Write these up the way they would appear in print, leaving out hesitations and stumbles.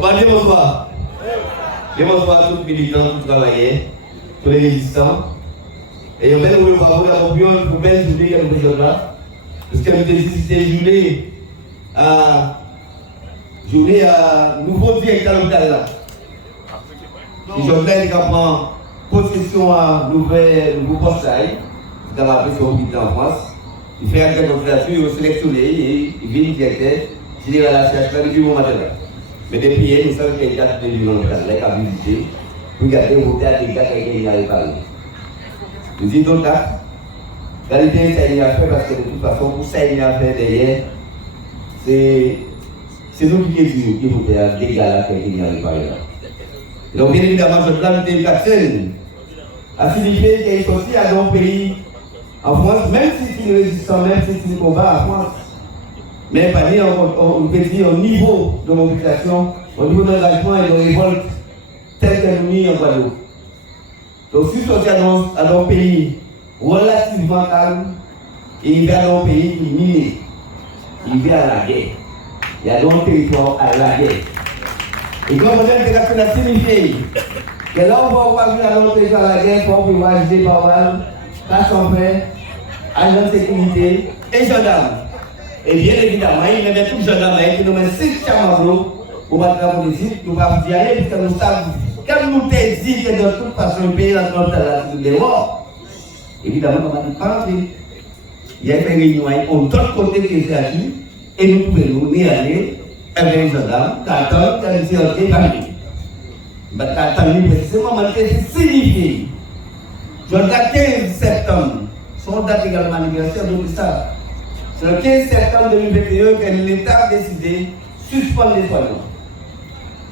Bonsoir. Bonsoir à tous les militants, tous les travailleurs, tous les résistants. Et on va nous voir pour belle journée que nous faisons là. Parce que nous décidons journée à nouveau directeur de l'hôpital là. Et Jordan qui prend possession à nouveau portail dans la pression hôpital en France. Il fait un candidature, il est sélectionné et il vient directeur général à la CHP du moment là. Mais depuis hier, nous savons qu'il y a des gens qui ont visité pour regarder le hôpital des gars qui ont parlé. Nous disons donc là, la réalité, ça y a fait parce que de toute façon, pour ça, il y a fait derrière, c'est nous qui disons qu'il faut faire des gars là qui ont parlé là. Donc, bien évidemment, je plane des personnes à signifier qu'il est aussi à nos pays en France, même si c'est une résistance, même si c'est un combat en France. Mais pas dire, on peut dire au niveau de mobilisation, au niveau d'engagement et de révolte, tel que nous mis en Guadeloupe. Donc, si on s'annonce à nos pays relativement calme, il y a dans pays qui est miné, il y a la guerre. Il y a dans le territoire à la guerre. Et comme on a été signifié que là, on va venir dans le territoire à la guerre pour pouvoir agir par balle, casse en fait, agent de sécurité et gendarmes. Et bien évidemment, il y a tous les gendarmes qui nous mettent 6 chamablots pour battre la police, nous va y aller, parce que nous savons, quand nous te dit que de toute façon, le pays est dans le dehors, évidemment, on va pas entrer. Il y a une réunion, on d'autre côté qui est agi, et nous pouvons y aller avec les gendarmes, quand on s'est entré par lui. Mais quand on est précisément, c'est signifié. Je le 15 septembre, son date également anniversaire, donc ça. C'est le 15 septembre 2021 que l'État a décidé de suspendre les soignants.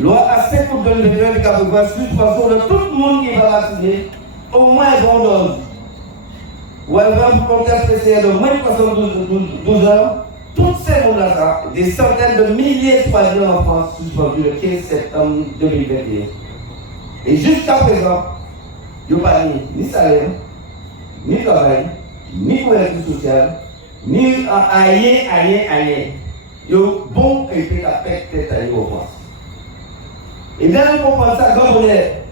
Loi à 5 août 2021 qui a prévu suspension de tout le monde qui va vacciner au moins un bon dose. Ou un contexte spécial de moins de 12 ans, toutes ces mondes-là, des centaines de milliers de soignants en France suspendus le 15 septembre 2021. Et jusqu'à présent, il n'y a pas ni salaire, ni travail, ni couverture sociale, ni rien. Il y a bon et puis la paix tête à en France. Et dans le comprendre ça, quand on est,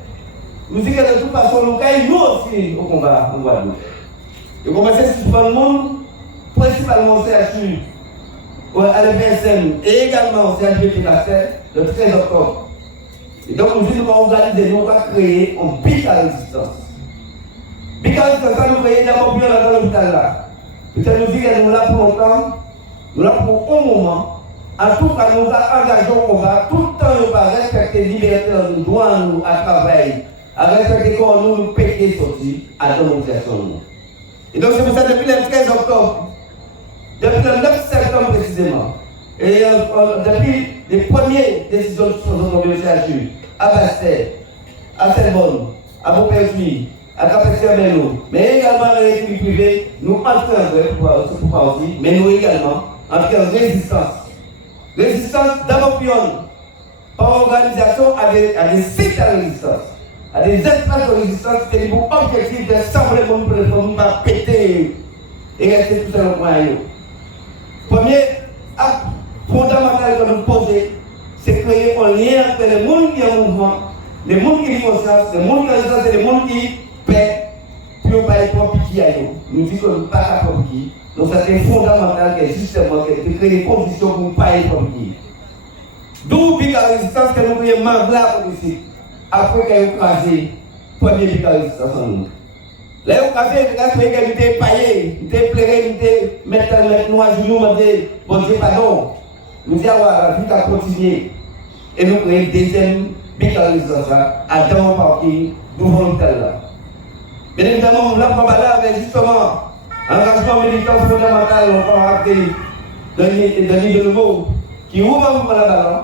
nous disons que de toute façon, nous gagnons nous aussi au combat en Guadeloupe. Et commencer à suspendre le monde, principalement au CHU, à l'EPSM et également au CHU le 13 octobre. Et donc nous disons qu'on va organiser, nous va créer un pic à résistance. Pic à résistance, ça nous créer d'abord bien dans l'hôpital là. Peut-être nous disons que nous là pour longtemps, nous là pour un moment. En tout cas, nous engageons au combat, tout le temps nous va respecter la liberté, nous droits à travailler, à respecter comment nous péter sortir à la démonstration. Et donc c'est pour ça que depuis le 13 octobre, depuis le 9 septembre précisément, et depuis les premières décisions qui sont tombées au CHU, à Bastet, à Saint-Bonne, à Beaupertuis, à Capet-Sermelo, mais également dans les équipes privées, nous entrons pour partir, mais nous également entrons en résistance. Résistance d'abord par organisation à des sites à résistance, à des espaces de résistance qui ont pour objectif d'assembler le monde pour ne pas péter et rester tout seul au coin. Premier acte fondamental que nous posons, c'est créer un lien entre les mondes qui ont mouvement, les mondes qui ont conscience, les mondes qui ont résistance et les mondes qui paient pour ne pas être propres qui aillent. Nous disons que nous ne sommes pas propres qui. Donc c'est fondamental que justement de créer des conditions pour ne pas être propres qui. D'où la résistance que nous créons là pour ici. Après qu'elle a écrasé, premier pic à résistance en nous. Là, on a fait une était paillée, il était pleuré, il était mettre noir genoux, on dit, bon Dieu, pardon. Nous disons, la vie a continué. Et nous créons le deuxième pic à résistance à dans le parti devant l'hôpital là. Bien évidemment, là, on va là avec justement engagement militant fondamental, on va rappeler Denis de nouveau, qui ouvre la ballon,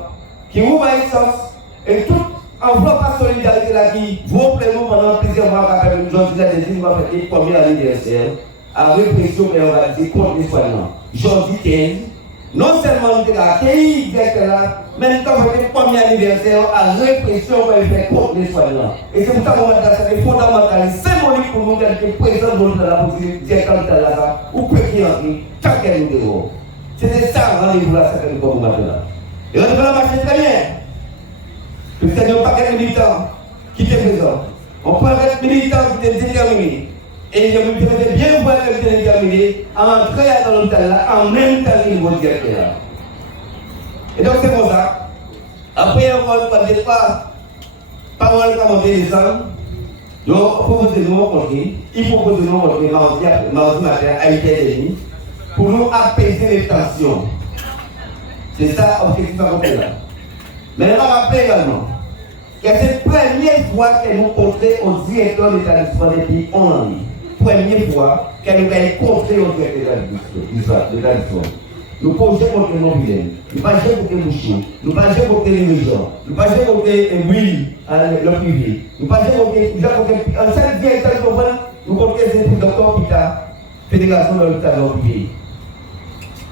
qui ouvre l'existence, et tout enveloppe à solidarité là qui vaut pleinement pendant plusieurs mois après une journée de décès, on va faire le premier anniversaire à répression et organisée contre les soignants. Jeudi 15, non seulement nous avons accueilli directement, mais nous avons fait le premier anniversaire à répression contre les soignants. Et c'est pour ça qu'on va dire que c'est fondamental, symbolique pour nous d'être présents dans la politique directement de la ou petit entrer, tant qu'elle nous dehors. C'était ça, rendez-vous là, c'est que nous avons maintenant. Et on va marcher très bien. Parce qu'il y a un paquet de militants qui étaient présents. On prend un militant qui était déterminé. Et il me bien voir que était déterminé à entrer dans l'hôpital là en même temps que le niveau directeur. Et donc c'est pour ça. Après, on va pas dire parole comme les gens. Donc, on propose de nous rencontrer. Il propose de nous rencontrer mardi matin à 8h30 pour nous apaiser les tensions. C'est ça l'objectif à côté là. Mais on va rappeler également que c'est la première fois que nous comptons au directeur de l'établissement depuis 1 an. Première fois que nous allons compter au directeur de l'établissement. Nous ne pouvons pas compter nos vilains, nous ne pouvons pas compter les bouchons, nous ne pouvons pas compter les régions, nous ne pouvons pas compter le privé, nous ne pouvons pas compter un seul directeur de l'hôpital, nous comptons le docteur Pita, fédération de l'hôpital privé.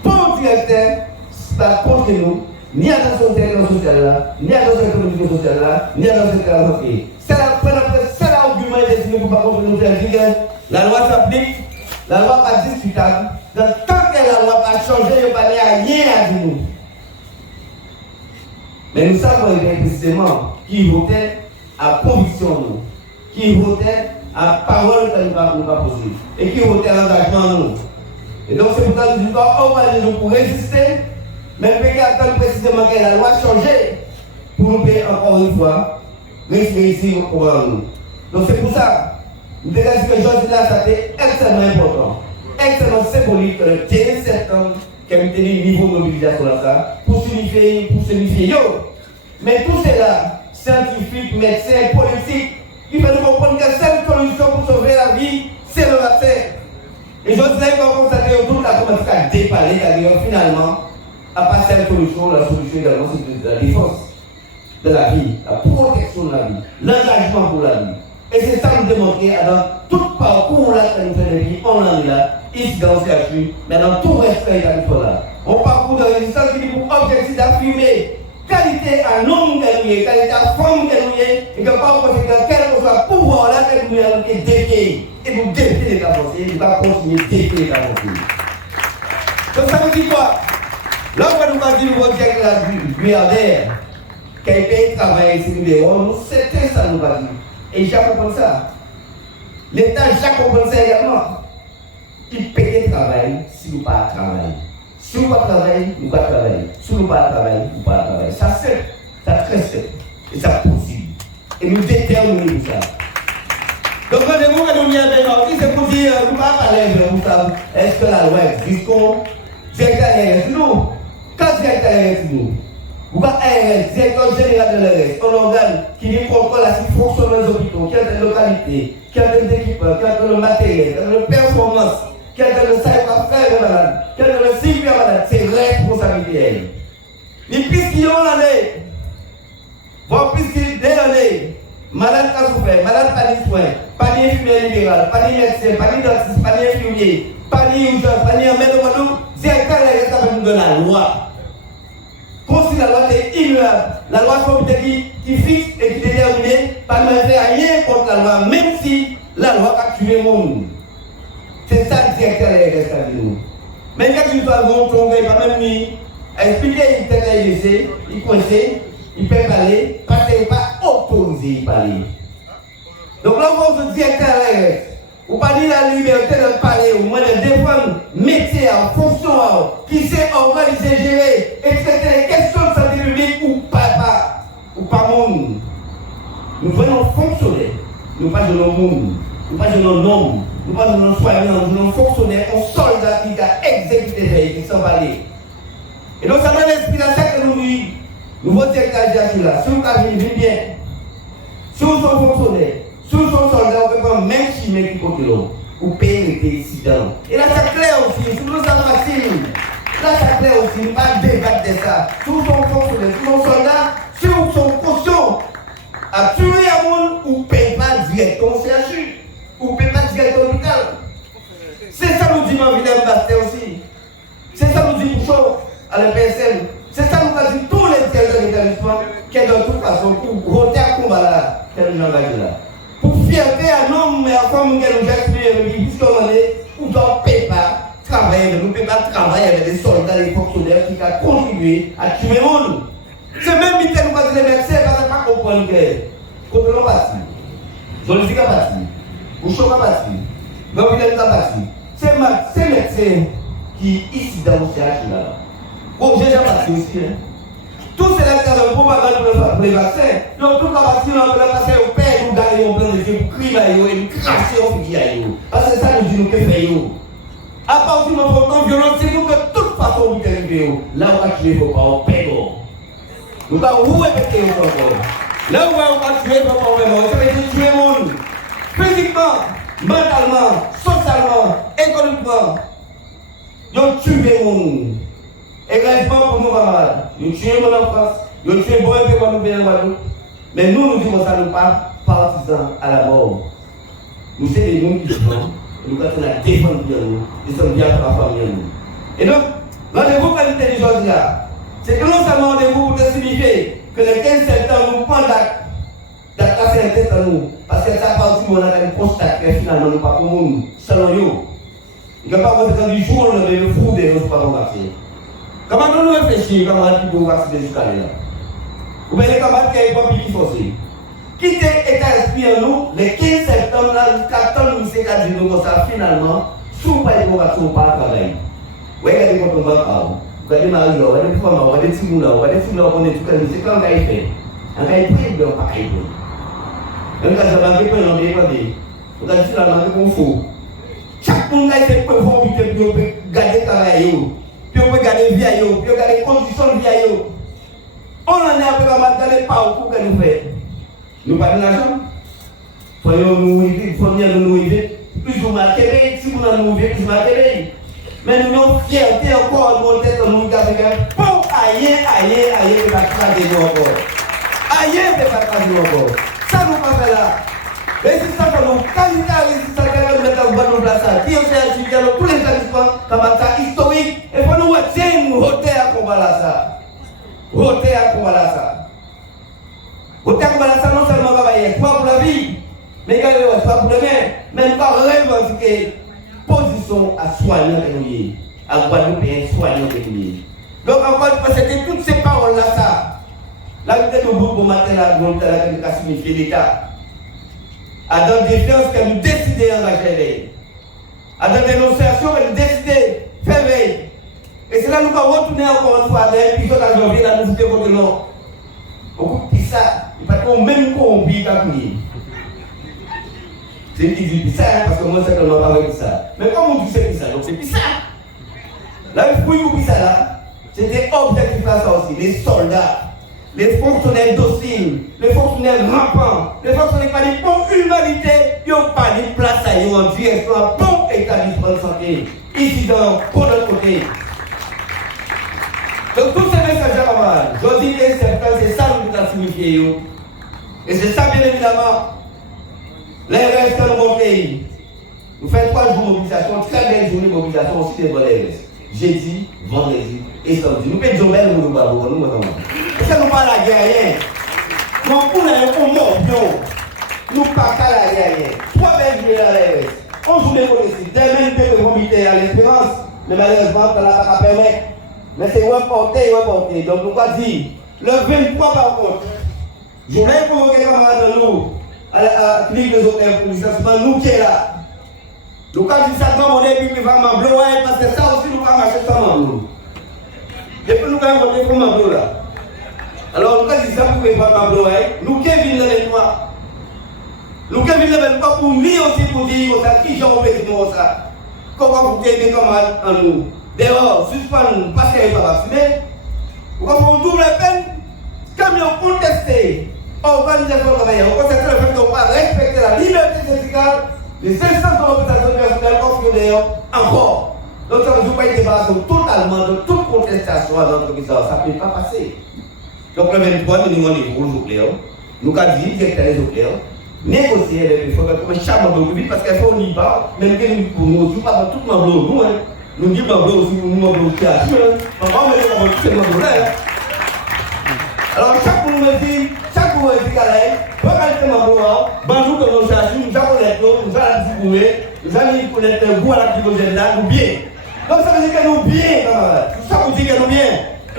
Pour le directeur, ça compte nous. Ni attention au territoire social, ni attention économique social, ni attention à la santé. C'est l'argument destiné pour ne pas comprendre nos terres. La loi s'applique, la loi n'est pas discutable. Tant que la loi n'a pas changé, il n'y a pas rien à dire. Mais nous savons précisément qui votait à conviction, qui votait à parole que nous avons posée, et qui votait à l'engagement nous. Et donc c'est pour ça que nous disons qu'on va nous pour résister. Mais le pays attend précisément que la loi a changé pour nous payer encore une fois, réussir ici pour nous. Donc c'est pour ça, nous devons dire que aujourd'hui là, ça a été extrêmement important, extrêmement symbolique que le 15 septembre, qui a eu le niveau de mobilisation là, pour s'unifier, Mais tout cela, scientifiques, médecins, politiques, il faut nous comprendre que la seule solution pour sauver la vie, c'est le vaccin. Et je disais qu'on constate autour de la commencé à déparler, d'ailleurs finalement, à part cette solution, la solution également c'est la défense de la vie, la protection de la vie, l'engagement pour la vie. Et c'est ça nous démontrer dans tout parcours là que nous faisons depuis 1 an là, ici dans le CHU, mais dans tout respect de là. On parcourt de résistance qui dit pour objectif d'affirmer qualité à l'homme que nous sommes, qualité à femme que nous sommes, et que par conséquent, quel que soit le pouvoir là que nous avons défier, et pour défier les avancées, il va continuer à défier les avancées. Donc ça veut dire quoi? Là, quand nous avons dit que nous directeur du milliardaire, qui paye travail ici, nous c'était ça nous va dire. Et j'ai compris ça. L'État, j'ai compris ça également. Il paye le travail si nous pas travailler. Si nous pas travailler, nous pas travailler. Si nous pas travailler, nous pas travailler. Ça c'est, ça très simple. Et ça possible. Et nous déterminons tout ça. Donc, quand nous avons dit c'est pour dire, nous ne pas parler de ça. Est-ce que la loi existe comme directeur derrière nous? Quand directeur derrière nous? Vous avez un directeur général de l'ARS, un organe qui contrôle la fonctionnement des hôpitaux, qui a des localités, qui a des équipements, qui a le matériel, qui a de performance, qui a le savoir-faire de malade, qui a le suivi de malade, c'est responsabilité. Mais puisqu'ils ont l'année, puisqu'ils ont l'année, malade a souffert, malade pas de soins, pas d'infirmier libéral, pas de médecin, pas de dentiste, pas d'infirmier, pas d'urgence, pas d'urgence, directeur de l'ARS nous donne la loi. Comme si la loi était immuable, la loi qui fixe et qui détermine, pas ne faire rien contre la loi, même si la loi a tué le monde. C'est ça le directeur de l'ARS avec nous. Mais quand il doit tomber, pas même lui, expliquer, il peut laisser, il coincé, il peut parler, parce qu'il n'est pas autorisé à parler. Donc là, on va se directeur de l'ARS. Ou pas dire la liberté de parler, ou moins de défendre métier en fonction qui sait organiser, gérer, etc. Les questions de santé publique ou pas monde. Nous voulons fonctionner. Nous pas de nos monde, nous pas de nos noms, nous pas de nos soignants, nous sommes fonctionnaires, on soldats qui a exécuté les qui sont allés. Et donc ça va l'esprit dans ça que nous vivons. Nous voulons dire que là, si nous avons bien, si nous sommes fonctionnaires, si nous sommes soldats, on peut prendre même chimie qui compte l'eau, ou payer les décidents. Et là, c'est clair aussi, si nous sommes faciles. Là, c'est clair aussi, nous ne pas débattre de ça. Si nous sommes fonctionnaires, si nous sommes soldats, si nous sommes conscients, à tuer un monde, ou ne paye pas directement au CHU, ou ne paye pas directement au l'hôpital. C'est ça nous dit Willem Bastet aussi. C'est ça nous dit Bouchon à l'EPSM. C'est ça nous dit tous les directeurs d'établissement qui est de toute façon pour voter à combat là, qu'elle nous engage là. Pour fierté à l'homme et à femme qui nous explique, puisqu'on est, on ne paye pas travailler, nous ne pouvons pas travailler avec des soldats, des fonctionnaires qui ont contribué à tuer le monde. C'est même si nous pas les médecins, parce que pas comprendre. comprendre que quand on est parti, Jolifique est parti, Bouchon est parti, Gabriel est parti. C'est médecin qui ici dans le CH là. Bon, j'ai déjà parti aussi. Tous ces lecteurs de propagande pour les vaccins, donc toute la partie là, le vaccin au père, nous gagnons plein de yeux, pour crier et nous cracher au figuier. Parce que ça nous dit nous que faire. À partir de notre temps violence, c'est nous que de toute façon vous arrivez. Là où on va tuer vos parents, nous allons répéter encore. Là où on va tuer vos parents, ça veut dire tuer le monde. Physiquement, mentalement, socialement, économiquement. Ils tuent le monde. Également pour nos camarades. Ils tuent le monde en France. Ils tuent le bon peu pour nous bien en mais nous disons ça, nous ne sommes pas partisans à la mort. Nous sommes des gens qui sont. Nous sommes à défendre bien nous. Nous sommes bien pour la famille. Et donc, rendez-vous qualité du jour là, c'est que non seulement rendez-vous pour signifier que le 15 septembre nous prend d'acte assez tête à nous. Parce que ça partie où on a une constat que finalement nous pas pour nous, selon nous. Il n'y a pas besoin du jour, on a le fou de nous pas vacciner. Comment nous réfléchir, comment on peut vacciner jusqu'à là? Vous voyez comment il y a pas plus forcé. Quitter état d'esprit en nous, le 15 septembre, là, jusqu'à temps nous c'est qu'à dire comme ça, finalement, sous pas de vaccin, pas travailler. Vous regardez quand on va parler. Vous regardez Marie, vous regardez Fama, vous regardez Timouna, vous regardez Fula, on est tout comme c'est quand on a fait. On a pris de pareil. Même quand ça va faire, on a regardé. On a dit finalement que qu'on faut. Chaque monde a été performé pour garder le travail, pour garder la vie, pour garder les conditions de vie. On en est après dans les parcours que nous faisons. Nous pas de l'argent. Soyons nous vivre, il faut bien nous vivre. Plus ou moins marquer, si vous nous vivre, plus marquer. Mais nous sommes fiers encore de monter dans nos gars. Bon, aïe, de la classe de nous encore. Aïe, de la classe de nous encore. Ça nous pas fait là. Résistance à nous, candidat résistance à nous mettre en bonne place. Qui ont fait un tous les établissements comme ça historique. Et pour nous, nous voter à combat là. Voter à combat là. Voter à combat là, non seulement travailler, soit pour la vie, mais également soit pour demain, même pas revendiquer position à soigner les à Guadeloupe soigner les. Donc encore c'était toutes ces paroles là ça. La vie de nos groupes au matin la volonté la signifié l'État. À dans défiance que nous décidons d'engager. À dans dénonciation que nous décidons de faire veille. Et c'est là que nous allons retourner encore une fois à l'épisode de janvier, la nouveauté contre nous. On coupe ça, il n'y a pas même qu'on oublie qu'à prier. C'est qui dit ça, parce que moi, c'est que je ne parle pas de ça. Mais comme on dit c'est ça, donc c'est ça. Là, le fruit de ça, là, c'était objectif à ça aussi. Les soldats, les fonctionnaires dociles, les fonctionnaires rampants, les fonctionnaires qui ont une bonne humanité, ils n'ont pas de place à eux en direction à un bon établissement de santé. Ici, dans le côté. Donc, tous ces messages, camarades, je dis que c'est ça que nous avons signifié. Et c'est ça, bien évidemment, les restes dans mon pays. Nous faisons 3 jours de mobilisation, très belle journée de mobilisation aussi devant les restes. Jeudi, vendredi et samedi. Nous faisons des belles nous parlons, nous parce que nous parlons à la guerre. Nous parlons nous ne parlons pas à la guerre. 3 belles journées à les restes. On joue des policiers. Demain, nous devons inviter à l'espérance, mais malheureusement, ça ne va pas permettre. Mais c'est reporté. Donc, nous avons dit, le 23 par contre, je voulais convoquer les camarades de nous à la clinique des hôtels pour licenciement, nous qui est là. Nous avons dit ça dans mon début, puis va m'emblouer, parce que ça aussi, nous avons marché sans m'emblouer. Depuis nous avons voté pour m'emblouer là. Alors, nous avons dit ça pour ne pas m'emblouer. Nous qui venons avec moi. Nous qui venons avec moi pour lui aussi, pour dire qui j'en ai fait ça. Comment vous avez des camarades en nous. Dehors, suspendre parce qu'elle n'est pas vaccinée. Vous comprenez une double peine. Comme ils ont contesté l'organisation de travail, on conteste le fait qu'on ne va pas respecter la liberté syndicale, les instances de représentation personnelle qu'on fait d'ailleurs encore. Donc ça ne veut pas être débarrassé totalement de toute contestation à l'entreprise. Ça ne peut pas passer. Donc le 23, nous demandons pour les nucléaires. Nous avons dit que les nucléaires négocier avec les forces comme chaque membre de parce qu'elles sont libres, même pour nous, nous ne pas tout le monde, nous. Nous disons que nous sommes bloqués à tout. On va mettre tous ces membres-là. Alors chaque fois me dit regardez ma bois, bandou que nous cherchons, nous allons connaître l'eau, nous allons distribuer, nous allons connaître le goût à l'activité là, nous bien. Donc ça veut dire que nous bien, ça veut dire que nous bien,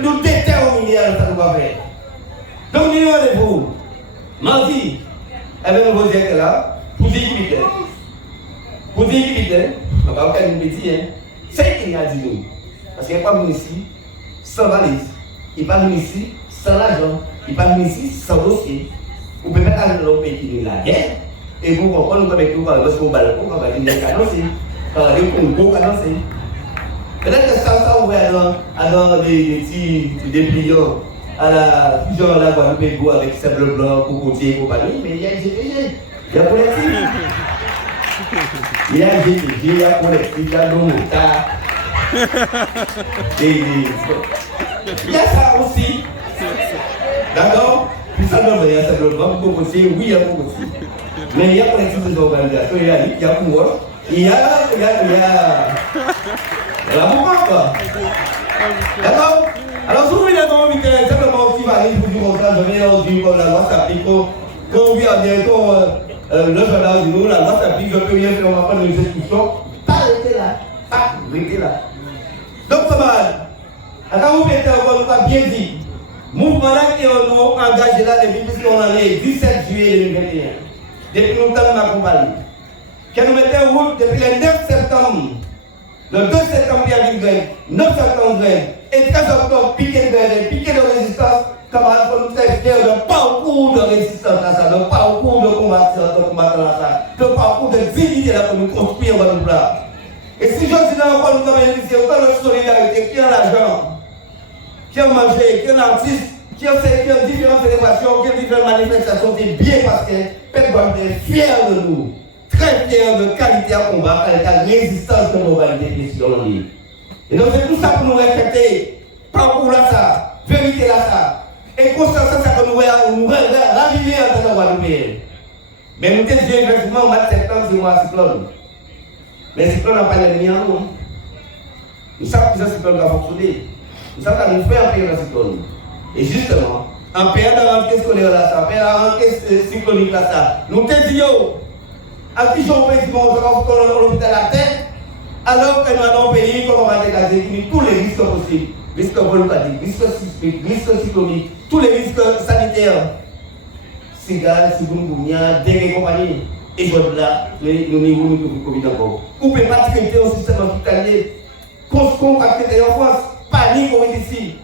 nous déterminons à ce que nous va faire. Donc nous rendez-vous, Mardi, avec le nouveau directeur là, pour dire qu'il était. Pour dire qu'il était, on va faire une petite, c'est qu'il y a dit nous. Parce qu'il n'est pas venu ici sans valise, il n'est pas venu ici sans l'argent, il n'est pas venu ici sans dossier. Vous pouvez mettre à l'autre pays qui est la guerre, et vous comprenez comment vous allez sur le balcon, quand vous allez venir annoncer, quand vous allez annoncer. Peut-être que ça ouvert dans des petits dépliants à la fusion de la Guadeloupe avec sable blanc, cocotier et compagnie, mais il y a GTG, il y a collectif. Il y a GTG, il y a collectif, il y a l'OMOTA. Il y a ça aussi. D'accord? Puis ça doit il y a sable blanc, cocotier, oui, il y a cocotier. Mais il y a collectif de l'organisation, il y a pouvoir, il y a la mouvement quoi. D'accord? Alors si vous voulez inviter simplement qui va aller pour dire comme ça, je viens dire comme la loi s'applique, quand on vient bientôt le journal du nous, la loi s'applique, je peux rien faire, on va prendre une discussion. Pas arrêter là. Pas arrêter là. Donc camarades, quand vous mettez encore, nous pas bien dit, mouvement là qui est engagé là depuis puisqu'on en est 17 juillet 2021. Depuis longtemps nous m'accompagnons. Que nous mettons en route depuis le 9 septembre. Le 2 septembre, il y a une grève, 9 septembre, grève, et 13 octobre, piqué de grève, piqué de résistance, camarades, pour nous faire le parcours de résistance à ça, le parcours de combattant à ça, le parcours de dignité là pour nous construire en Guadeloupe là. Et si je dis là, on va nous bénéficier autant de solidarité, qui a l'argent, qui a mangé, qui a un artiste, qui a différentes célébrations, qui a différentes manifestations, c'est bien parce que Pep Guadeloupe est fier de nous. Très fiers de qualité à combattre, avec la résistance de moralité qui est sur le livre. Et donc c'est tout ça pour nous respecter, parcours là ça, vérité là ça, et constance ça pour nous raviver en tant que Guadeloupéens. Mais nous disons effectivement au mois de septembre, c'est moi cyclone. Mais le cyclone n'a pas l'ennemi en nous. Nous savons que ce cyclone va fonctionner. Nous savons qu'on nous fait un pays dans le cyclone. Et justement, en période de rentrée scolaire là ça, en période de rentrée cyclonique là ça, nous te disons, à qui j'en fais du monde, je vais l'hôpital à la tête, alors que nous avons un pays comme on va dégager tous les risques possibles. Risques volcaniques, risques sismiques, risques cycloniques, tous les risques sanitaires. Cigales, Sigounounia, Dengue et compagnie. Et je là, nous niveau nous Covid encore. Vous ne pouvez pas traiter un système hospitalier. Contracté en France, panique au ici.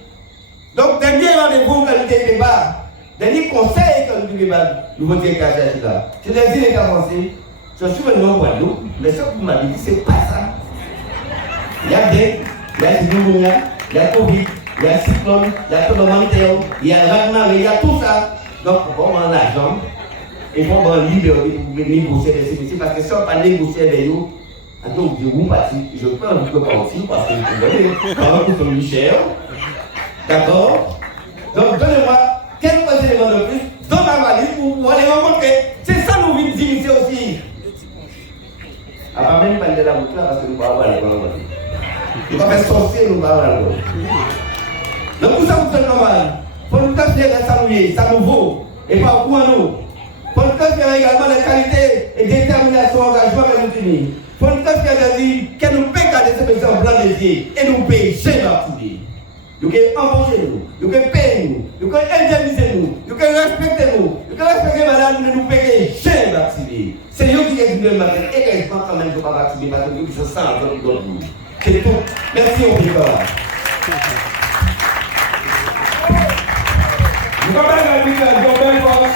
Donc, dernier rendez-vous que nous devons débat, dernier conseil que nous devons débat, nous devons dire qu'à là. Je l'ai dit les gars français. Je suis venu au Guadeloupe, mais ce que vous m'avez dit, c'est pas ça. Il y a des, il y a du pneumonia, il y a Covid, il y a cyclone, il y a tourmentéo, il y a Ragnar, il y a tout ça. Donc, on prend l'argent et on va libérer pour négocier les services. Parce que si on ne pas négocier avec nous, donc je vous parti, je peux un peu partir parce que vous voyez, quand même, vous sommes cher. D'accord? Donc, donnez-moi quelques éléments de plus dans ma valise pour aller rencontrer. C'est ça nous venons dire ici aussi. On ne va même pas de la route là parce que nous ne pouvons pas aller dans la voiture. Nous ne pouvons pas faire sorcier, nous ne pouvons pas aller dans la voiture. Donc, pour ça, vous faites normal. Pour nous faire ça nous vaut. Et pas au nous. Pour nous faire également les qualités et détermination, engagement et nous tenir. Pour nous faire dire que nous payons des émissions blancs des yeux et nous payons chez nous. Nous pouvons embaucher nous, nous pouvons payer nous, nous pouvons indemniser nous, nous pouvons respecter nous, nous pouvons respecter madame, nous payons chez nous. C'est eux qui est venu matin, et quand même, je ne peux pas vacciner parce que nous sommes sans d'autres. C'est tout. Merci au départ. Nous sommes à la force.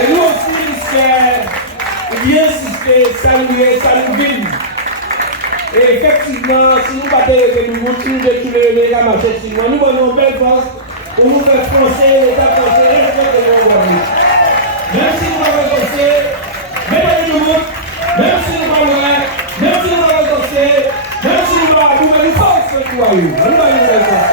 Et nous aussi, c'est bien insister, saluer, saluer. Et effectivement, si nous battons les nouveaux, si nous détruisons les marchés chinois, nous avons une belle force pour nous faire français, l'État français, respecter nos Guadeloupe. Même si nous avons pensé, même les nouveaux, même si nous avons même si nous avons pensé, même si nous avons une force de royaume, nous avons une belle force.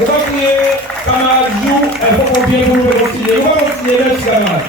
Nous allons prier, camarades, nous, il faut qu'on vienne pour nous continuer. Nous allons continuer, merci camarades.